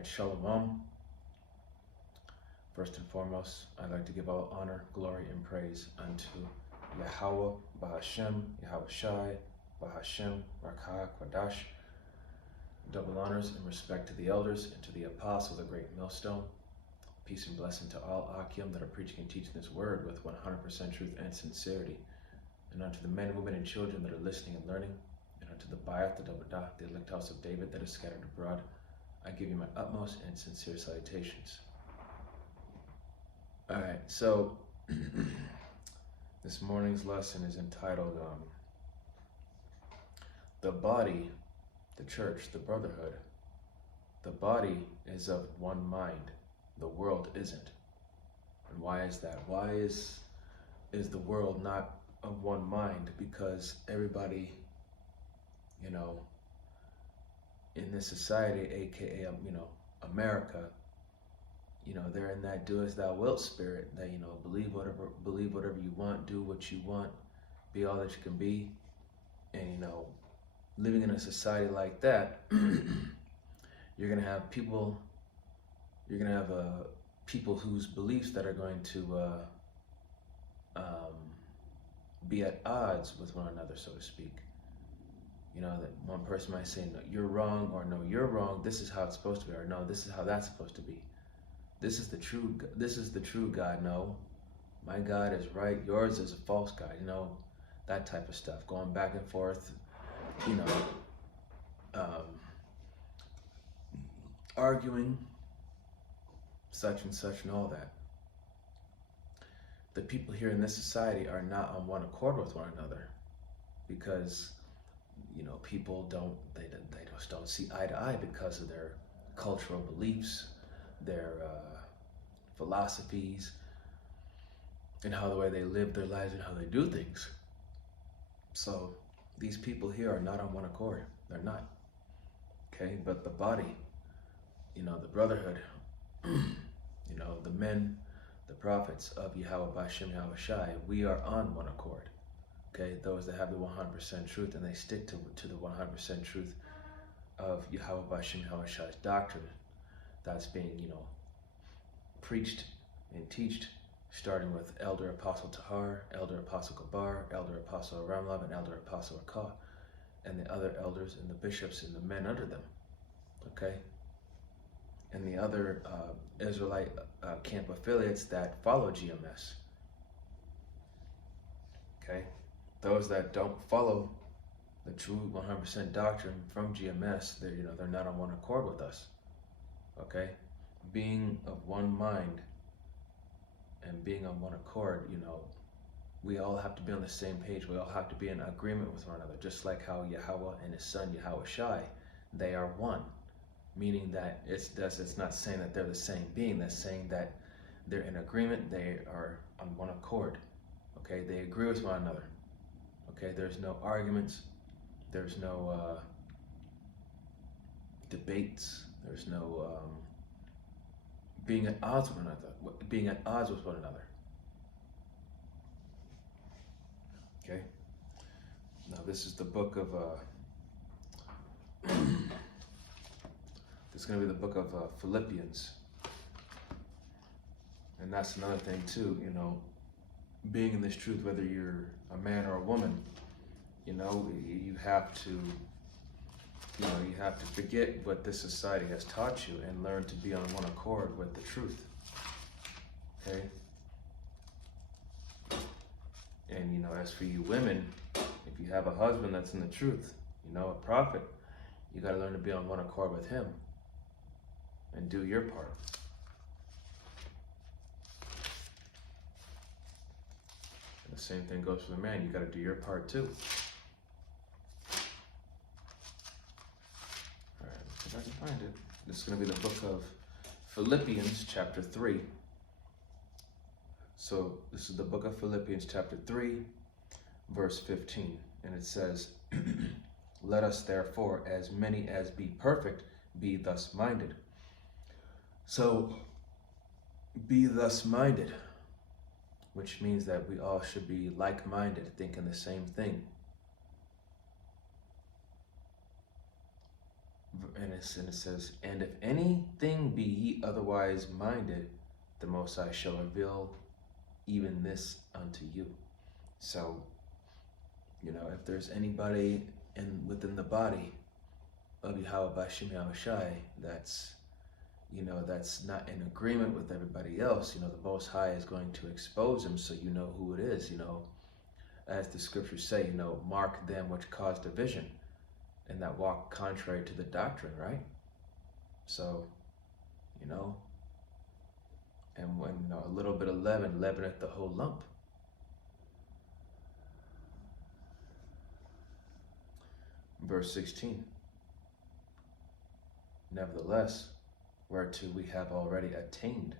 right, Shalom. First and foremost, I'd like to give all honor, glory, and praise unto Yahweh, Bahashem, Yahweh Shai, Bahashem, Rakah, Kwadash. Double honors and respect to the elders and to the apostle, the great millstone. Peace and blessing to all Akim that are preaching and teaching this word with 100% truth and sincerity. And unto the men, women, and children that are listening and learning, and unto the Bayat, the Dabadah, the elect house of David that is scattered abroad, I give you my utmost and sincere salutations. All right, so this morning's lesson is entitled The Body, the Church, the Brotherhood. The body is of one mind, the world isn't. And why is that? Why is the world not of one mind? Because everybody, in this society, aka America, they're in that do as thou wilt spirit, that believe whatever you want, do what you want, be all that you can be. And living in a society like that, you're gonna have people whose beliefs that are going to be at odds with one another, so to speak. That one person might say, no, you're wrong, or no, you're wrong, this is how it's supposed to be, or no, this is how that's supposed to be. This is the true God. No, my God is right, yours is a false God, that type of stuff, going back and forth, arguing, such and such and all that. The people here in this society are not on one accord with one another, because people don't just don't see eye to eye because of their cultural beliefs, their philosophies, and how the way they live their lives and how they do things. So these people here are not on one accord. They're not. Okay, but the body, the brotherhood, the men, the prophets of Yahweh Bashem Yahweh Shai, we are on one accord. Okay, those that have the 100% truth and they stick to the 100% truth of Yahweh Bashem Yahweh Shai's doctrine that's being, preached and teached, starting with Elder Apostle Tahar, Elder Apostle Gabar, Elder Apostle Ramlav, and Elder Apostle Akah, and the other elders and the bishops and the men under them. Okay, and the other Israelite camp affiliates that follow GMS. Okay, those that don't follow the true 100% doctrine from GMS, they're not on one accord with us. Okay, being of one mind and being on one accord, we all have to be on the same page. We all have to be in agreement with one another, just like how Yahweh and his son Yahweh Shai, they are one. Meaning that it's not saying that they're the same being, that's saying that they're in agreement, they are on one accord. Okay, they agree with one another. Okay, there's no arguments, there's no debates, there's no being at odds with one another. Okay, now this is the book of this is going to be the book of Philippians. And that's another thing too, being in this truth, whether you're a man or a woman, you have to forget what this society has taught you and learn to be on one accord with the truth. Okay? And as for you women, if you have a husband that's in the truth, a prophet, you got to learn to be on one accord with him and do your part. And the same thing goes for the man. You got to do your part too. All right, let's see if I can find it. This is going to be the book of Philippians, chapter 3. So this is the book of Philippians, chapter 3, verse 15. And it says, let us therefore, as many as be perfect, be thus minded. So, be thus minded, which means that we all should be like-minded, thinking the same thing. and it says, and if anything be ye otherwise minded, the Most High shall reveal even this unto you. So, if there's anybody within the body of Yahweh Bashim Yahushai that's not in agreement with everybody else, the Most High is going to expose him, so you know who it is. As the scriptures say, mark them which cause division and that walk contrary to the doctrine, right? So, and when a little bit of leaven leaveneth the whole lump. Verse 16. Nevertheless, whereto we have already attained,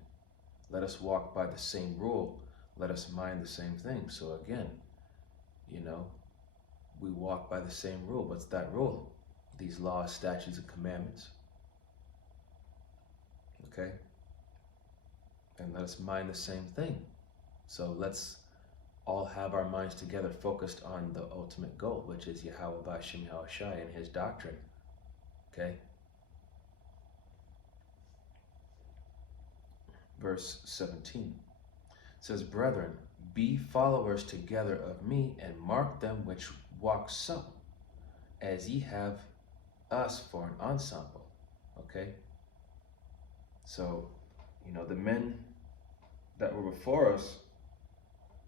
let us walk by the same rule, let us mind the same thing. So again, we walk by the same rule. What's that rule? These laws, statutes, and commandments. Okay? And let us mind the same thing. So let's all have our minds together focused on the ultimate goal, which is Yahweh Bashim Yahushai and his doctrine. Okay? Verse 17 says, brethren, be followers together of me, and mark them which walk so, as ye have us for an ensemble. Okay? So, the men that were before us,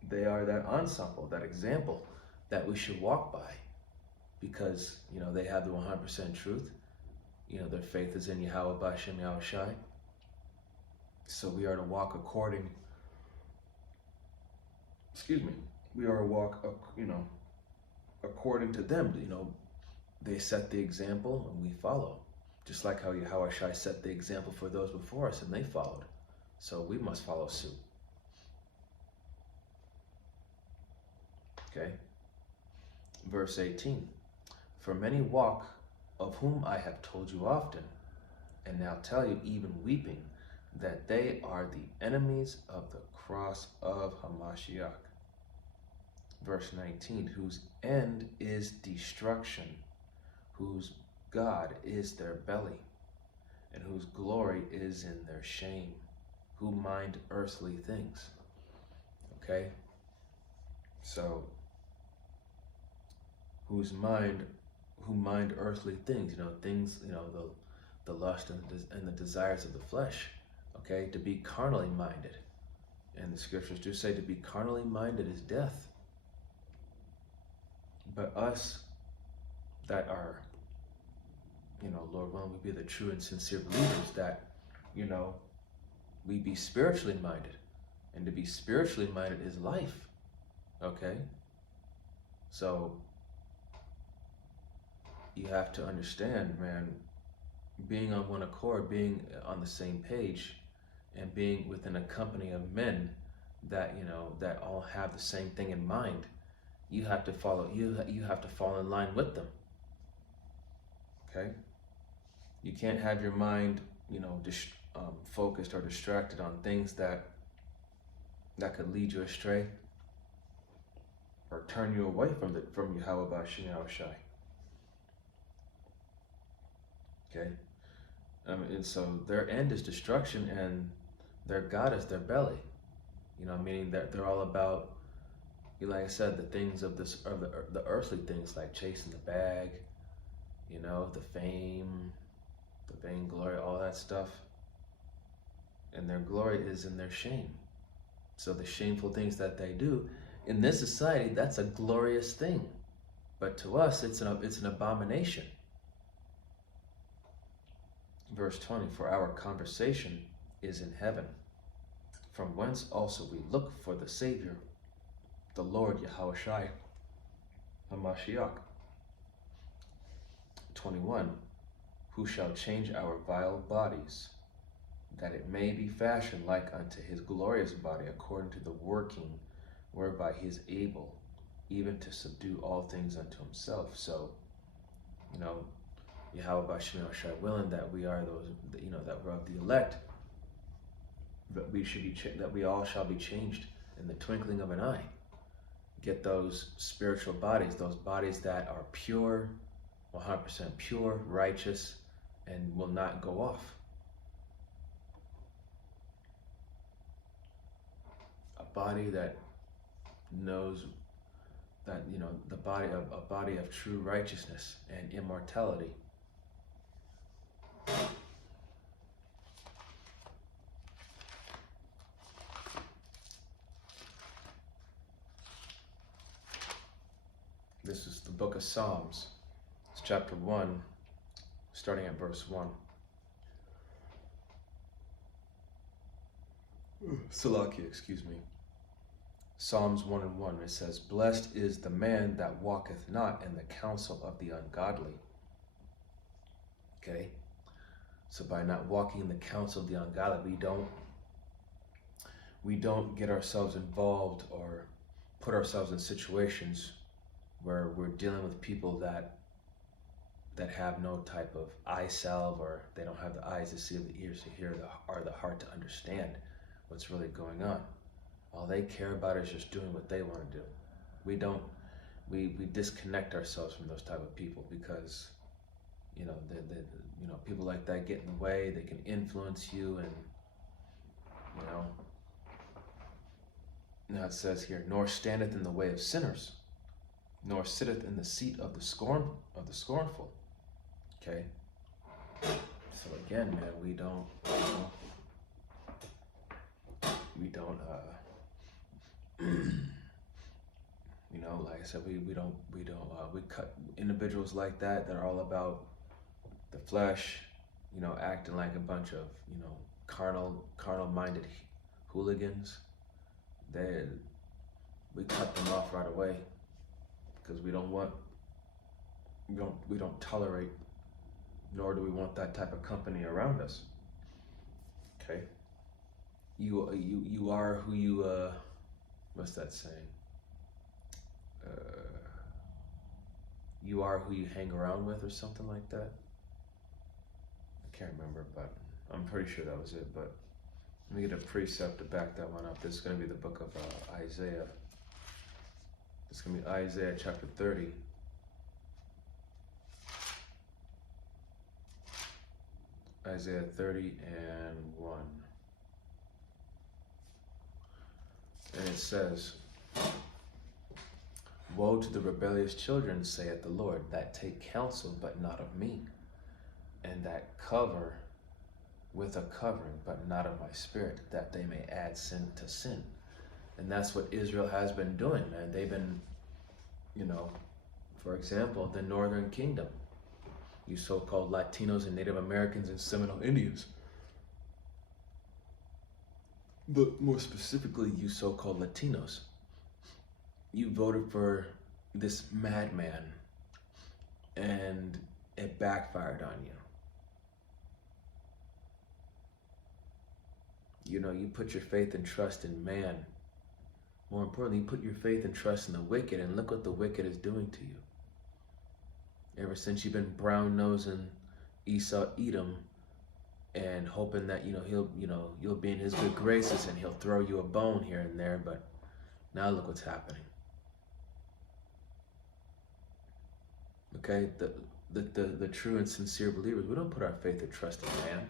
they are that ensemble, that example that we should walk by, because, they have the 100% truth. Their faith is in Yahweh Bashim Yahushai. So we are to walk according, we are to walk, according to them. They set the example and we follow. Just like how Yahushai set the example for those before us and they followed. So we must follow suit. Okay? Verse 18. For many walk, of whom I have told you often, and now tell you even weeping, that they are the enemies of the cross of Hamashiach. Verse 19, whose end is destruction, whose God is their belly, and whose glory is in their shame, who mind earthly things. Okay? So, who mind earthly things, things, the lust and the desires of the flesh. Okay, to be carnally minded. And the scriptures do say to be carnally minded is death. But us that are, Lord willing, we be the true and sincere believers, that, we be spiritually minded. And to be spiritually minded is life. Okay? So, you have to understand, man, being on one accord, being on the same page, and being within a company of men that, that all have the same thing in mind, you have to follow, you have to fall in line with them. Okay? You can't have your mind, focused or distracted on things that could lead you astray or turn you away from Yahweh Bashim Yahushai. Okay? And so their end is destruction, and their God is their belly. Meaning that they're all about, like I said, the things of this, or the earthly things, like chasing the bag, the fame, the vainglory, all that stuff. And their glory is in their shame. So the shameful things that they do, in this society, that's a glorious thing. But to us, it's an abomination. Verse 20, for our conversation is in heaven, from whence also we look for the Savior, the Lord Yahushai HaMashiach. 21, who shall change our vile bodies, that it may be fashioned like unto his glorious body, according to the working whereby he is able even to subdue all things unto himself. So, Yahweh Bashim Yahushai willing that we are those, that we're of the elect, that we all shall be changed in the twinkling of an eye. Get those spiritual bodies, those bodies that are pure, 100% pure, righteous, and will not go off. A body that knows that, the body of a body of true righteousness and immortality. This is the book of Psalms. It's chapter 1, starting at verse 1. Salakia, excuse me. Psalms 1:1, it says, "Blessed is the man that walketh not in the counsel of the ungodly." Okay? So by not walking in the counsel of the ungodly, we don't get ourselves involved or put ourselves in situations where we're dealing with people that have no type of eye salve, or they don't have the eyes to see, the ears to hear, or the heart to understand what's really going on. All they care about is just doing what they want to do. We disconnect ourselves from those type of people because, people like that get in the way. They can influence you, and now it says here, "Nor standeth in the way of sinners, nor sitteth in the seat of the scornful." Okay. So again, man, we don't. Like I said, we cut individuals like that are all about the flesh, acting like a bunch of, carnal-minded hooligans. We cut them off right away because we don't tolerate, nor do we want that type of company around us. Okay. You are who you what's that saying? You are who you hang around with, or something like that. I can't remember, but I'm pretty sure that was it. But let me get a precept to back that one up. This is going to be the book of Isaiah. It's going to be Isaiah chapter 30. Isaiah 30 and 1. And it says, "Woe to the rebellious children, saith the Lord, that take counsel, but not of me, and that cover with a covering, but not of my spirit, that they may add sin to sin." And that's what Israel has been doing, man. They've been, for example, the Northern Kingdom, you so-called Latinos and Native Americans and Seminole Indians. But more specifically, you so-called Latinos. You voted for this madman, and it backfired on you. You put your faith and trust in man. More importantly, you put your faith and trust in the wicked, and look what the wicked is doing to you. Ever since you've been brown-nosing Esau Edom and hoping that, you'll be in his good graces and he'll throw you a bone here and there, but now look what's happening. Okay, the true and sincere believers, we don't put our faith and trust in man.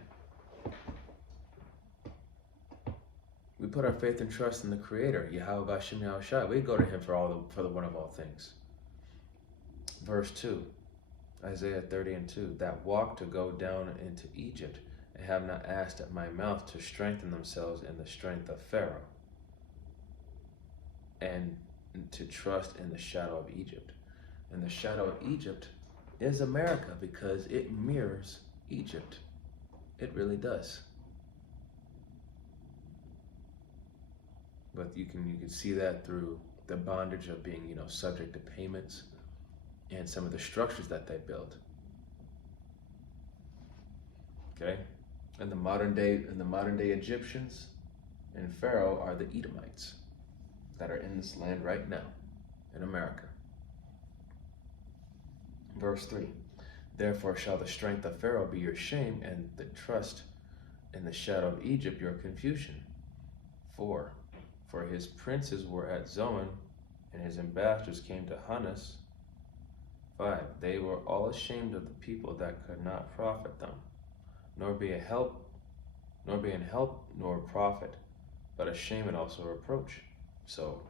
We put our faith and trust in the Creator, Yahweh Bashem Yahushua. We go to Him for the one of all things. Verse 2, Isaiah 30 and 2, "That walk to go down into Egypt, and have not asked at my mouth to strengthen themselves in the strength of Pharaoh, and to trust in the shadow of Egypt." And the shadow of Egypt is America, because it mirrors Egypt. It really does. But you can see that through the bondage of being, subject to payments, and some of the structures that they built. Okay? And the modern day Egyptians and Pharaoh are the Edomites that are in this land right now, in America. Verse 3, "Therefore shall the strength of Pharaoh be your shame, and the trust in the shadow of Egypt your confusion. For his princes were at Zoan, and his ambassadors came to Hanes, 5. They were all ashamed of the people that could not profit them, nor be an help nor profit, but a shame and also reproach. So,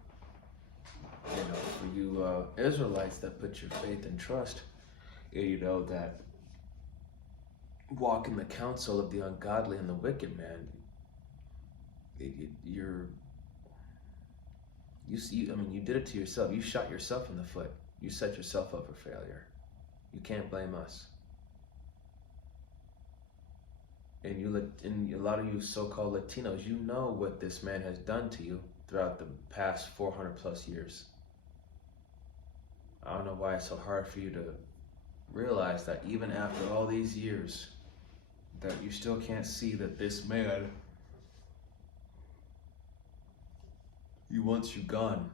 for you Israelites that put your faith and trust, that walk in the counsel of the ungodly and the wicked, man, you did it to yourself. You shot yourself in the foot. You set yourself up for failure. You can't blame us. And a lot of you so-called Latinos, you know what this man has done to you throughout the past 400 plus years. I don't know why it's so hard for you to realize that even after all these years, that you still can't see that this man, he wants you gone.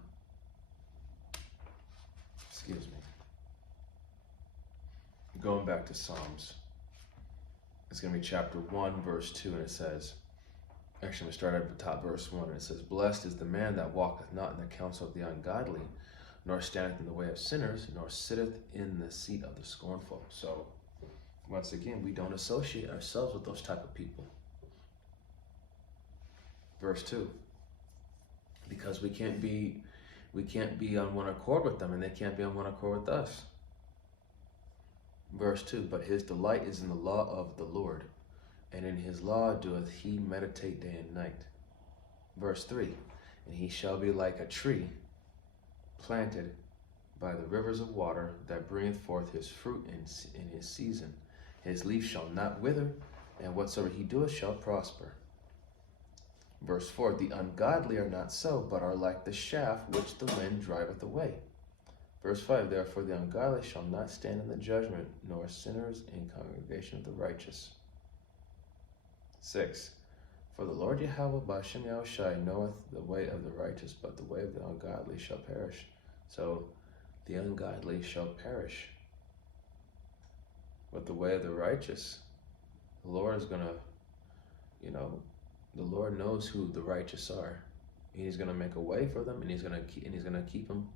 Excuse me. Going back to Psalms. It's going to be chapter 1, verse 2, and it says, actually, we start at the top, verse 1, and it says, Blessed is the man that walketh not in the counsel of the ungodly, nor standeth in the way of sinners, nor sitteth in the seat of the scornful. So, once again, we don't associate ourselves with those type of people. Verse 2, because we can't be on one accord with them, and they can't be on one accord with us. Verse 2, but his delight is in the law of the Lord, and in his law doeth he meditate day and night. Verse 3, and he shall be like a tree planted by the rivers of water, that bringeth forth his fruit in his season. His leaf shall not wither, and whatsoever he doeth shall prosper. Verse 4, the ungodly are not so, but are like the shaft which the wind driveth away. Verse 5, therefore the ungodly shall not stand in the judgment, nor sinners in congregation of the righteous. 6, for the Lord Yahweh B'Shem Yahushai knoweth the way of the righteous, but the way of the ungodly shall perish. So the ungodly shall perish. But the way of the righteous, the Lord is going to, the Lord knows who the righteous are. He's going to make a way for them, and he's going to keep them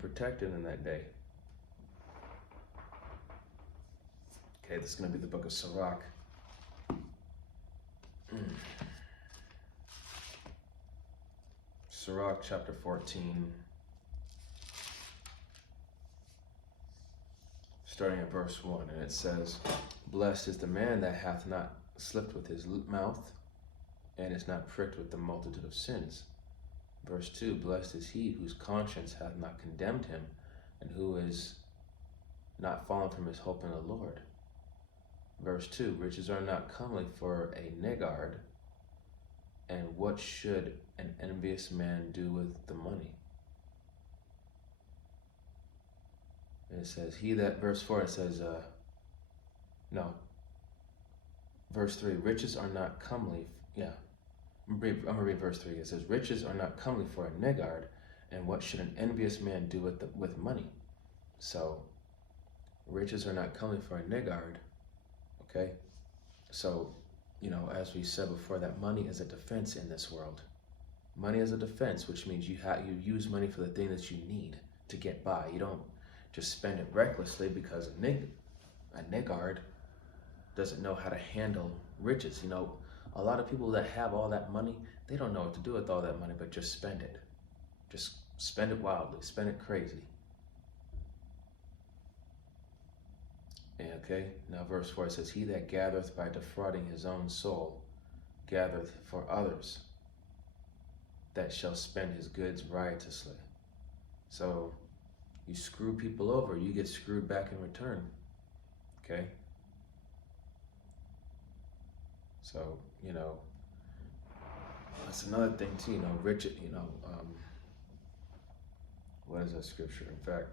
protected in that day. Okay, this is going to be the book of Sirach. Sirach chapter 14, starting at verse 1, and it says, Blessed is the man that hath not slipped with his mouth, and is not pricked with the multitude of sins. Verse 2, blessed is he whose conscience hath not condemned him, and who is not fallen from his hope in the Lord. Verse 2, riches are not comely for a niggard, and what should an envious man do with the money? And it says, verse 4, it says, verse 3, riches are not comely, I'm going to read verse 3. It says, riches are not comely for a niggard, and what should an envious man do with money? So, riches are not comely for a niggard, okay? So, as we said before, that money is a defense in this world. Money is a defense, which means you use money for the thing that you need to get by. You don't just spend it recklessly, because a niggard doesn't know how to handle riches. A lot of people that have all that money, they don't know what to do with all that money, but just spend it. Just spend it wildly, spend it crazy. Okay, now verse 4 says, he that gathereth by defrauding his own soul, gathereth for others, that shall spend his goods riotously. So, you screw people over, you get screwed back in return. Okay? So, that's another thing too, rich, what is that scripture? In fact,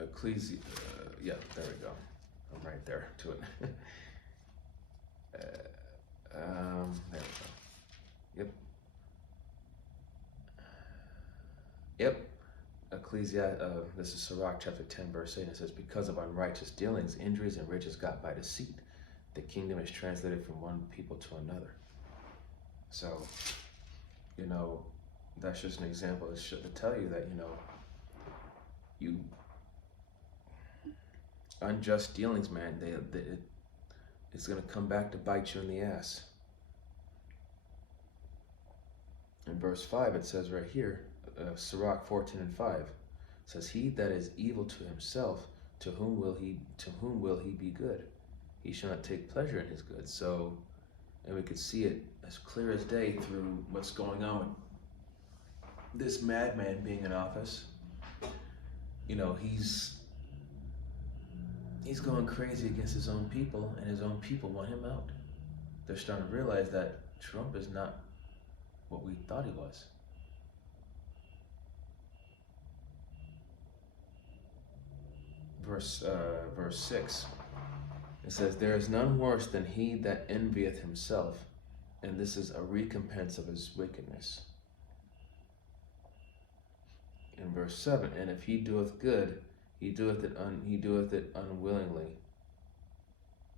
Ecclesiastes, there we go. I'm right there to it. There we go. Yep. Ecclesiastes, this is Sirach chapter 10, verse 8. It says, because of unrighteous dealings, injuries, and riches got by deceit, the kingdom is translated from one people to another. So, that's just an example to tell you that, you unjust dealings, man, it's going to come back to bite you in the ass. In verse 5, it says right here, Sirach 14:5, says, "He that is evil to himself, to whom will he be good? He shall not take pleasure in his good." So, and we could see it as clear as day through what's going on with this madman being in office. You know, he's going crazy against his own people, and his own people want him out. They're starting to realize that Trump is not what we thought he was. Verse 6, it says, "There is none worse than he that envieth himself, and this is a recompense of his wickedness." In verse 7, "And if he doeth good, he doeth it unwillingly,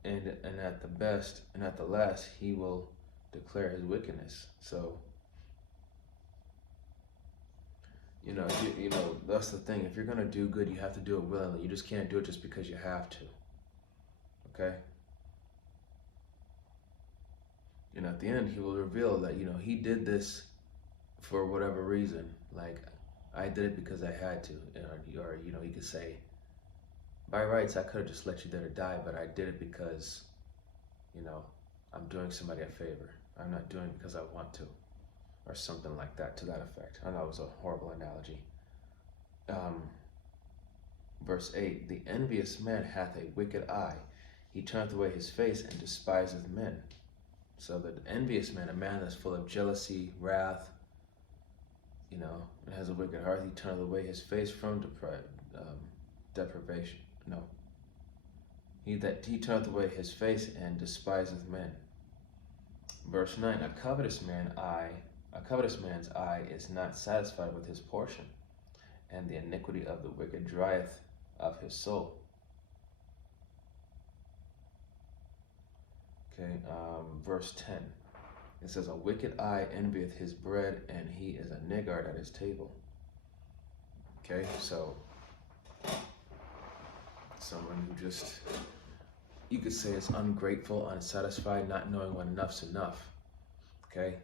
and at the last he will declare his wickedness." So, you know, that's the thing. If you're gonna do good, you have to do it willingly. You just can't do it just because you have to. Okay? You know, at the end, he will reveal that, you know, he did this for whatever reason. Like, I did it because I had to. Or you know, he could say, by rights, I could have just let you there to die, but I did it because, you know, I'm doing somebody a favor. I'm not doing it because I want to. Or something like that, to that effect. I know it was a horrible analogy. Verse 8, "The envious man hath a wicked eye. He turneth away his face and despiseth men." So the envious man, a man that's full of jealousy, wrath, you know, and has a wicked heart, he turneth away his face from deprivation. No. He turneth away his face and despiseth men. Verse 9, a covetous man's eye is not satisfied with his portion, and the iniquity of the wicked drieth of his soul. Okay, verse 10, it says, "A wicked eye envieth his bread, and he is a niggard at his table." Okay, so someone who just, you could say, is ungrateful, unsatisfied, not knowing when enough's enough. Okay,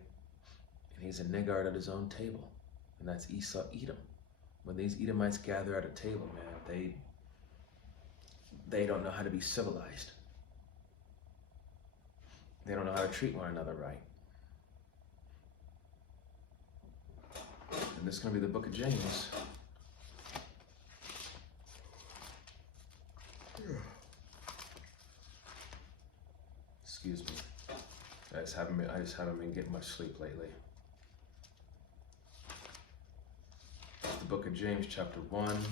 and he's a niggard at his own table, and that's Esau, Edom. When these Edomites gather at a table, man, they don't know how to be civilized. They don't know how to treat one another right. And this is going to be the book of James. Excuse me. I just haven't been getting much sleep lately. The book of James, chapter 1.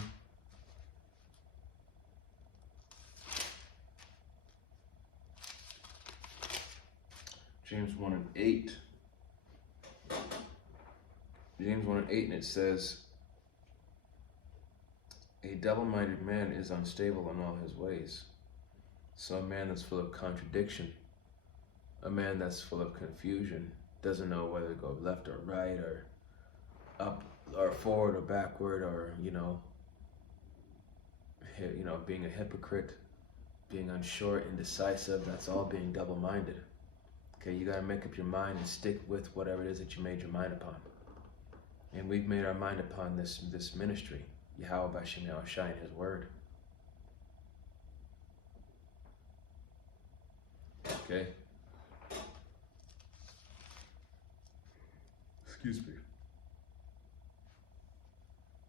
James 1:8. James 1:8, and it says, "A double-minded man is unstable in all his ways." So a man that's full of contradiction, a man that's full of confusion, doesn't know whether to go left or right, or up or forward or backward, or being a hypocrite, being unsure, indecisive. That's all being double-minded. Okay, you gotta make up your mind and stick with whatever it is that you made your mind upon. And we've made our mind upon this ministry, Yahweh B'Shem Yahushai, and His Word. Okay. Excuse me.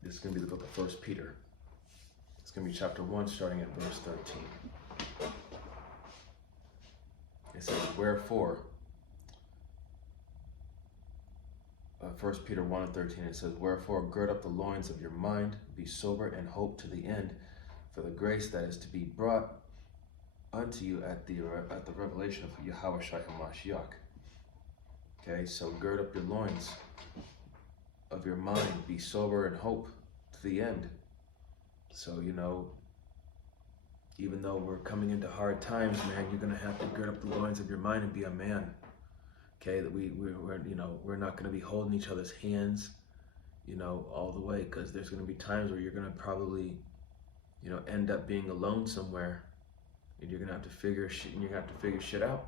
This is going to be the book of 1 Peter. It's going to be chapter 1, starting at verse 13. It says, "Wherefore," 1 Peter 1:13, it says, "Wherefore gird up the loins of your mind, be sober, and hope to the end for the grace that is to be brought unto you at the revelation of Yahweh Shai HaMashiach." Okay, so gird up your loins of your mind, be sober, and hope to the end. So, even though we're coming into hard times, man, you're gonna have to gird up the loins of your mind and be a man. Okay, that we're not gonna be holding each other's hands. you know, all the way, because there's going to be times where you're going to probably, you know, end up being alone somewhere, and you're going to have to figure shit, and you're going to have to figure shit out.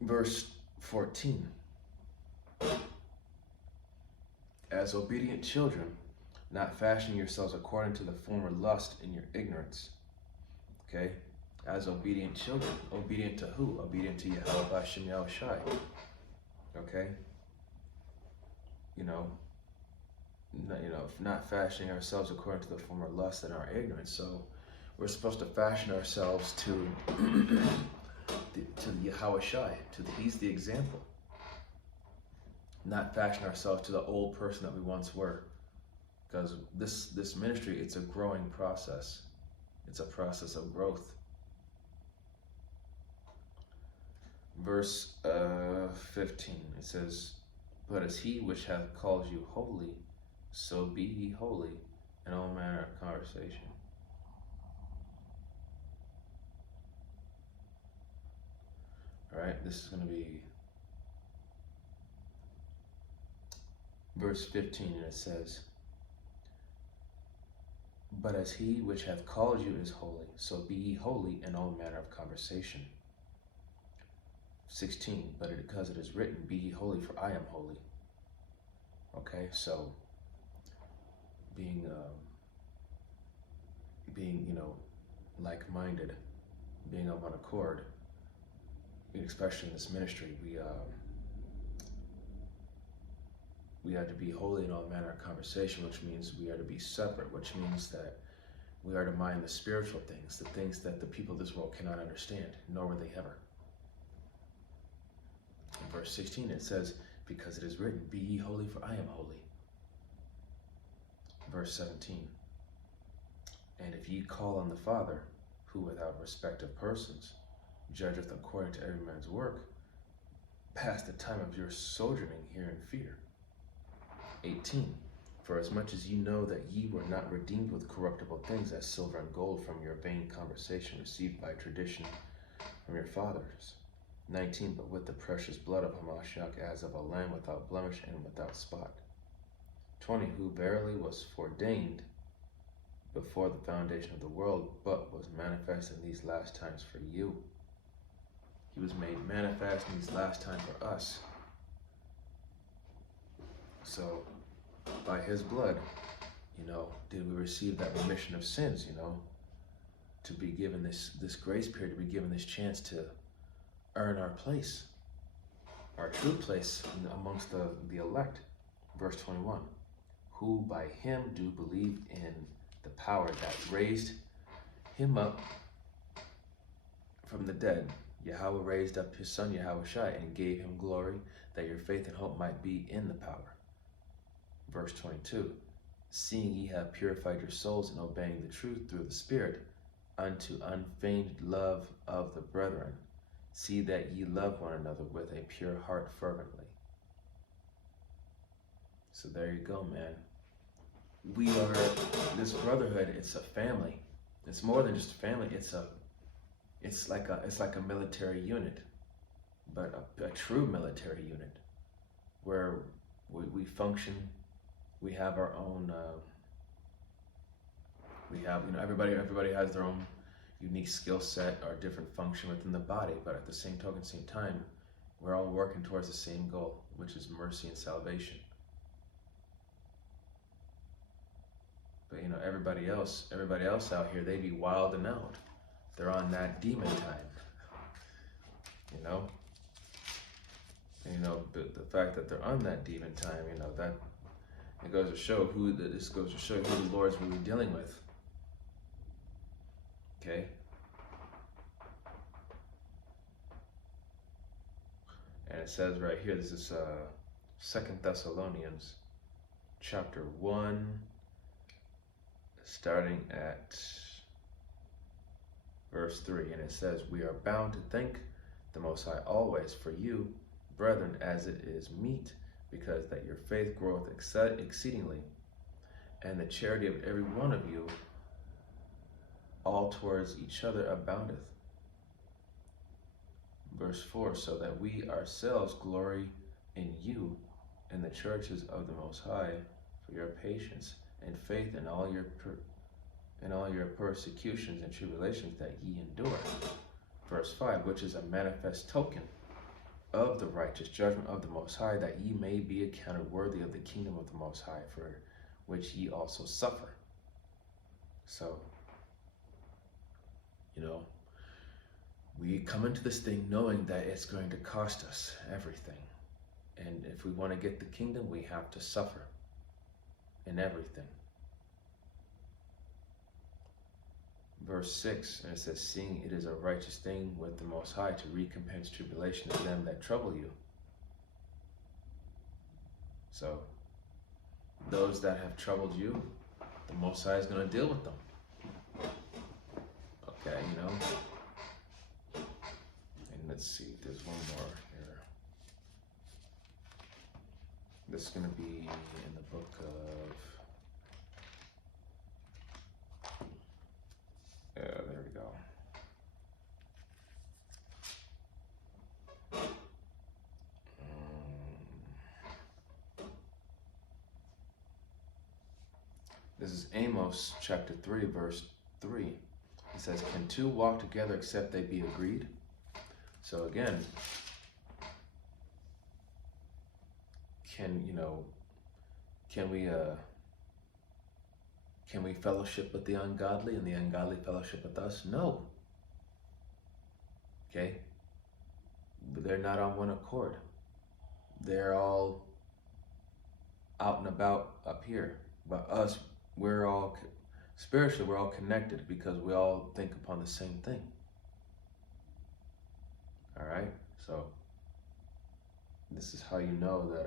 Verse 14. As obedient children, not fashioning yourselves according to the former lust in your ignorance. Okay? As obedient children. Obedient to who? Obedient to Yahweh Hashem Yahushai. Okay? Not fashioning ourselves according to the former lust in our ignorance. So we're supposed to fashion ourselves to Yahweh Shai. He's the example. Not fashion ourselves to the old person that we once were. Because this ministry, it's a growing process. It's a process of growth. Verse 15, it says, but as he which hath called you holy, so be ye holy in all manner of conversation. All right, this is going to be verse 15, and it says, but as he which hath called you is holy, so be ye holy in all manner of conversation. 16, but because it is written, be ye holy, for I am holy. Okay, so being like-minded, being of one accord, especially in this ministry, we are to be holy in all manner of conversation, which means we are to be separate, which means that we are to mind the spiritual things, the things that the people of this world cannot understand, nor will they ever. In verse 16 it says, because it is written, be ye holy, for I am holy. Verse 17, and if ye call on the Father, who without respect of persons judgeth according to every man's work, pass the time of your sojourning here in fear. 18, for as much as ye know that ye were not redeemed with corruptible things as silver and gold from your vain conversation received by tradition from your fathers. 19, but with the precious blood of Hamashiach as of a lamb without blemish and without spot. 20, who verily was foreordained before the foundation of the world, but was manifest in these last times for you. He was made manifest in these last times for us. So, by his blood, did we receive that remission of sins, to be given this grace period, to be given this chance to earn our place, our true place amongst the elect. Verse 21, who by him do believe in the power that raised him up from the dead. Yahweh raised up his son Yahweh Shai and gave him glory, that your faith and hope might be in the power. Verse 22, seeing ye have purified your souls in obeying the truth through the Spirit, unto unfeigned love of the brethren, see that ye love one another with a pure heart fervently. So there you go, man. We are, this brotherhood, it's a family. It's more than just a family, it's like a military unit, but a true military unit, where we function. We have our own, everybody has their own unique skill set or different function within the body, but at the same time, we're all working towards the same goal, which is mercy and salvation. But everybody else out here, they be wilding out. They're on that demon time. And, the fact that they're on that demon time, that it goes to show who the Lord's really dealing with. Okay? And it says right here, this is 2 Thessalonians chapter 1, starting at verse 3, and it says, we are bound to thank the Most High always for you, brethren, as it is meet, because that your faith groweth exceedingly, and the charity of every one of you all towards each other aboundeth. Verse 4, so that we ourselves glory in you and the churches of the Most High for your patience and faith in all your persecutions and tribulations that ye endure. Verse 5, which is a manifest token of the righteous judgment of the Most High, that ye may be accounted worthy of the kingdom of the Most High, for which ye also suffer. So, we come into this thing knowing that it's going to cost us everything. And if we want to get the kingdom, we have to suffer in everything. Verse 6, and it says, seeing it is a righteous thing with the Most High to recompense tribulation of them that trouble you. So, those that have troubled you, the Most High is going to deal with them. Okay, And let's see, there's one more here. This is going to be in the book of... there we go. This is Amos chapter 3, verse 3. It says, can two walk together except they be agreed? So again, can we fellowship with the ungodly and the ungodly fellowship with us? No. Okay? They're not on one accord. They're all out and about up here. But us, spiritually, we're all connected because we all think upon the same thing. All right? So, this is how you know that,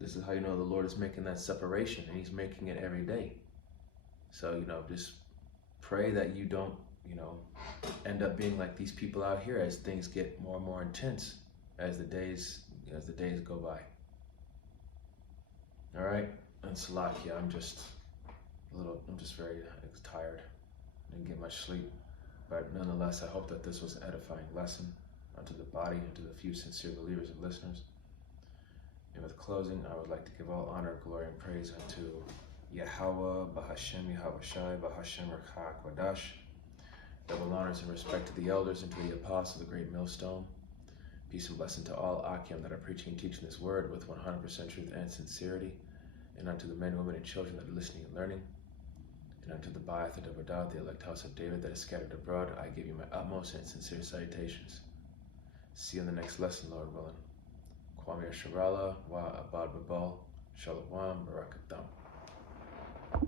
the Lord is making that separation, and He's making it every day. So, just pray that you don't, end up being like these people out here as things get more and more intense as the days go by. All right? And Salakia, I'm just very tired. Didn't get much sleep. But nonetheless, I hope that this was an edifying lesson unto the body and to the few sincere believers and listeners. And with closing, I would like to give all honor, glory, and praise unto Yahweh, Bahashem, Yahawashi, Bahashem, Rekha, Kwadash. Double honors and respect to the elders and to the apostles, the great millstone. Peace and blessing to all Akim that are preaching and teaching this word with 100% truth and sincerity. And unto the men, women, and children that are listening and learning. And unto the Ba'ath and Dabadat, the elect house of David that is scattered abroad, I give you my utmost and sincere salutations. See you in the next lesson, Lord willing. Kwame Sharala, Wa Abad Babal, Shalom, Barakatam.